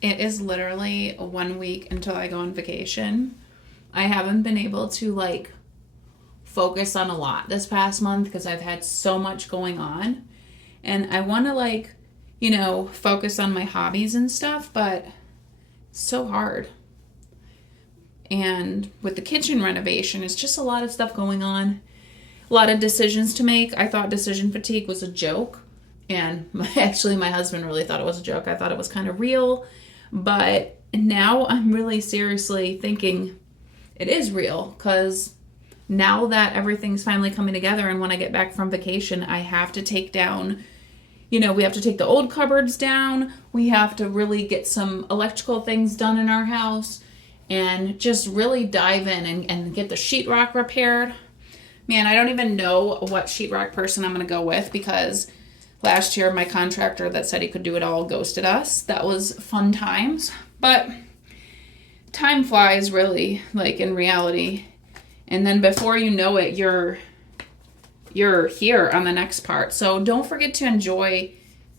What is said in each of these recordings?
It is literally 1 week until I go on vacation. I haven't been able to like focus on a lot this past month because I've had so much going on. And I want to focus on my hobbies and stuff, but it's so hard. And with the kitchen renovation, it's just a lot of stuff going on. A lot of decisions to make. I thought decision fatigue was a joke. And actually, my husband really thought it was a joke. I thought it was kind of real. But now I'm really seriously thinking it is real, because now that everything's finally coming together, and when I get back from vacation, I have to take down, we have to take the old cupboards down. We have to really get some electrical things done in our house and just really dive in and get the sheetrock repaired. Man, I don't even know what sheetrock person I'm going to go with, because last year my contractor that said he could do it all ghosted us. That was fun times. But time flies, really, like in reality. And then before you know it, you're here on the next part. So don't forget to enjoy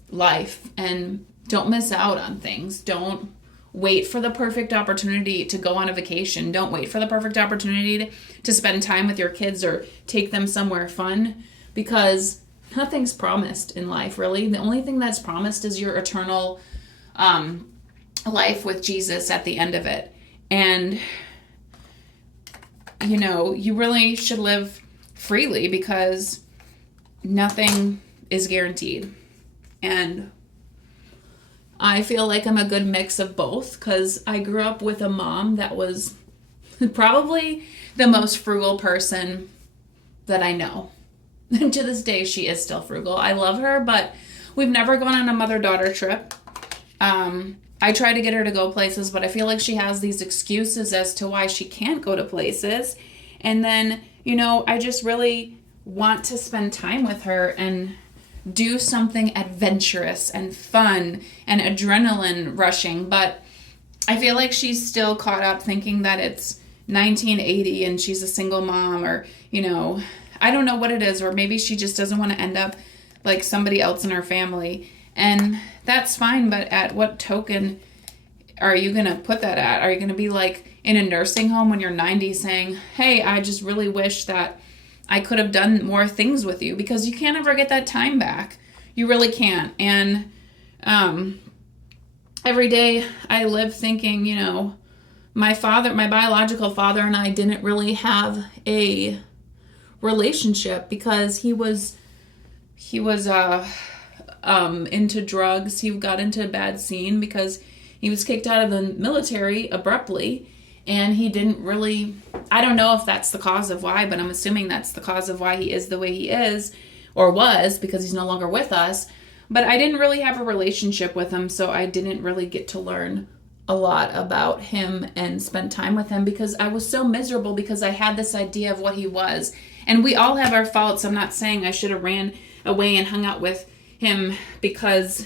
life and don't miss out on things. Don't wait for the perfect opportunity to go on a vacation. Don't wait for the perfect opportunity to spend time with your kids or take them somewhere fun, because nothing's promised in life, really. The only thing that's promised is your eternal life with Jesus at the end of it. And, you really should live freely, because nothing is guaranteed. And I feel like I'm a good mix of both, because I grew up with a mom that was probably the most frugal person that I know. And to this day, she is still frugal. I love her, but we've never gone on a mother-daughter trip. I try to get her to go places, but I feel like she has these excuses as to why she can't go to places. And then, I just really want to spend time with her and do something adventurous and fun and adrenaline rushing. But I feel like she's still caught up thinking that it's 1980 and she's a single mom, or, I don't know what it is, or maybe she just doesn't want to end up like somebody else in her family. And that's fine, but at what token are you going to put that at? Are you going to be like in a nursing home when you're 90 saying, hey, I just really wish that I could have done more things with you? Because you can't ever get that time back. You really can't. And every day I live thinking, my biological father and I didn't really have a relationship, because he was into drugs. He got into a bad scene because he was kicked out of the military abruptly, and he didn't really, I don't know if that's the cause of why, but I'm assuming that's the cause of why he is the way he is, or was, because he's no longer with us. But I didn't really have a relationship with him, so I didn't really get to learn a lot about him and spend time with him, because I was so miserable, because I had this idea of what he was. And we all have our faults. I'm not saying I should have ran away and hung out with him because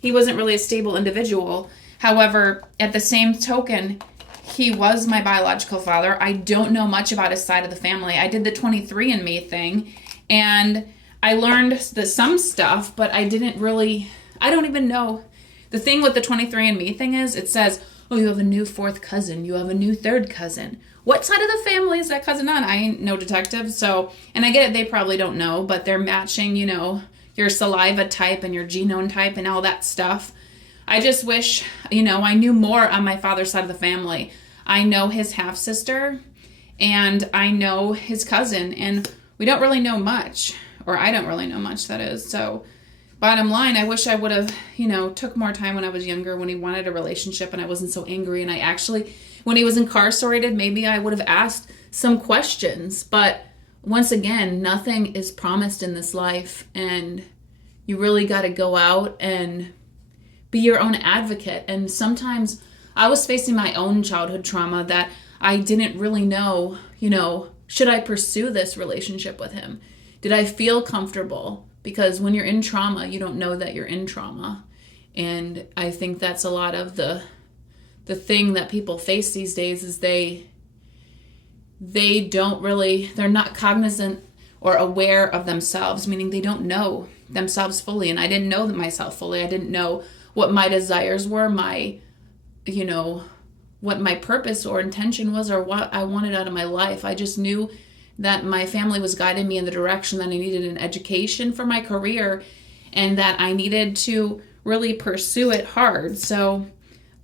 he wasn't really a stable individual. However, at the same token, he was my biological father. I don't know much about his side of the family. I did the 23andMe thing, and I learned some stuff, but I don't even know. The thing with the 23andMe thing is, it says, oh, you have a new fourth cousin. You have a new third cousin. What side of the family is that cousin on? I ain't no detective. So, and I get it, they probably don't know, but they're matching, your saliva type and your genome type and all that stuff. I just wish, I knew more on my father's side of the family. I know his half-sister and I know his cousin, and we don't really know much, or I don't really know much, that is. So bottom line, I wish I would have, took more time when I was younger, when he wanted a relationship and I wasn't so angry. And I actually, when he was incarcerated, maybe I would have asked some questions. But once again, nothing is promised in this life, and you really got to go out and be your own advocate. And sometimes I was facing my own childhood trauma that I didn't really know, should I pursue this relationship with him? Did I feel comfortable? Because when you're in trauma, you don't know that you're in trauma. And I think that's a lot of the thing that people face these days, is they're not cognizant or aware of themselves, meaning they don't know themselves fully. And I didn't know myself fully. I didn't know what my desires were, my you know, what my purpose or intention was or what I wanted out of my life. I just knew that my family was guiding me in the direction that I needed an education for my career and that I needed to really pursue it hard. So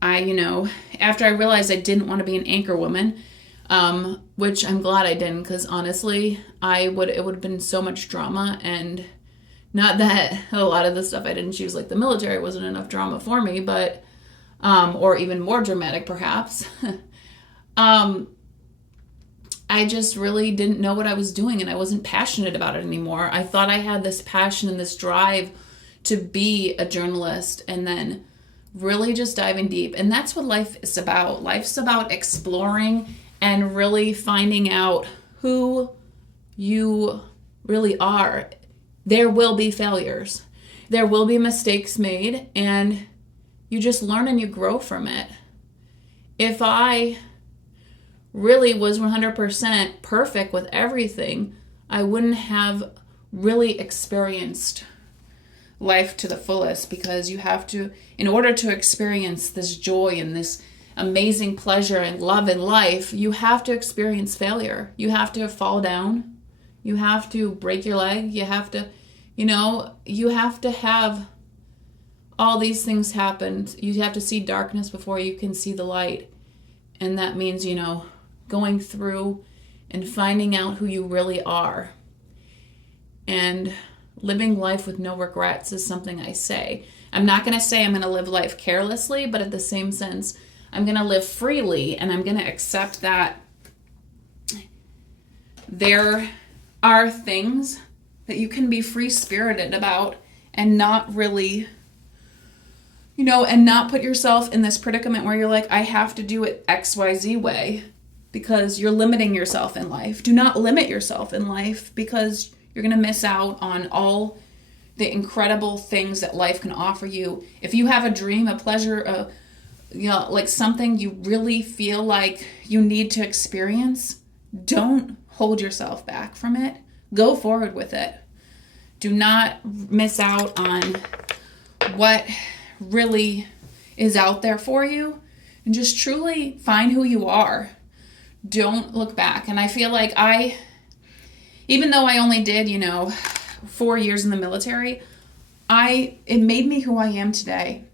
I, after I realized I didn't want to be an anchor woman, which I'm glad I didn't, because honestly, it would have been so much drama. And not that a lot of the stuff I didn't choose, like the military, wasn't enough drama for me, but or even more dramatic perhaps. I just really didn't know what I was doing, and I wasn't passionate about it anymore. I thought I had this passion and this drive to be a journalist, and then really just diving deep. And that's what life is about. Life's about exploring and really finding out who you really are. There will be failures. There will be mistakes made, and you just learn and you grow from it. If I really was 100% perfect with everything, I wouldn't have really experienced life to the fullest, because you have to, in order to experience this joy and this amazing pleasure and love in life, you have to experience failure. You have to fall down. You have to break your leg. You have to, you have to have all these things happen. You have to see darkness before you can see the light. And that means, going through and finding out who you really are. And living life with no regrets is something I say. I'm not going to say I'm going to live life carelessly, but at the same sense, I'm going to live freely, and I'm going to accept that there are things that you can be free-spirited about and not really, and not put yourself in this predicament where you're like, I have to do it XYZ way, because you're limiting yourself in life. Do not limit yourself in life, because you're going to miss out on all the incredible things that life can offer you. If you have a dream, a pleasure, like something you really feel like you need to experience, don't hold yourself back from it. Go forward with it. Do not miss out on what really is out there for you, and just truly find who you are. Don't look back. And I feel like even though I only did, 4 years in the military, it made me who I am today.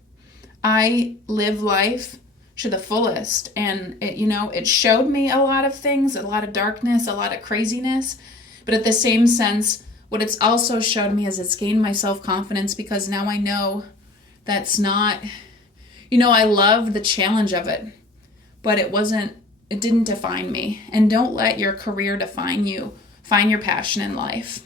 I live life to the fullest, and it showed me a lot of things, a lot of darkness, a lot of craziness, but at the same sense, what it's also showed me is it's gained my self-confidence, because now I know that's not, I love the challenge of it, but it didn't define me. And don't let your career define you. Find your passion in life.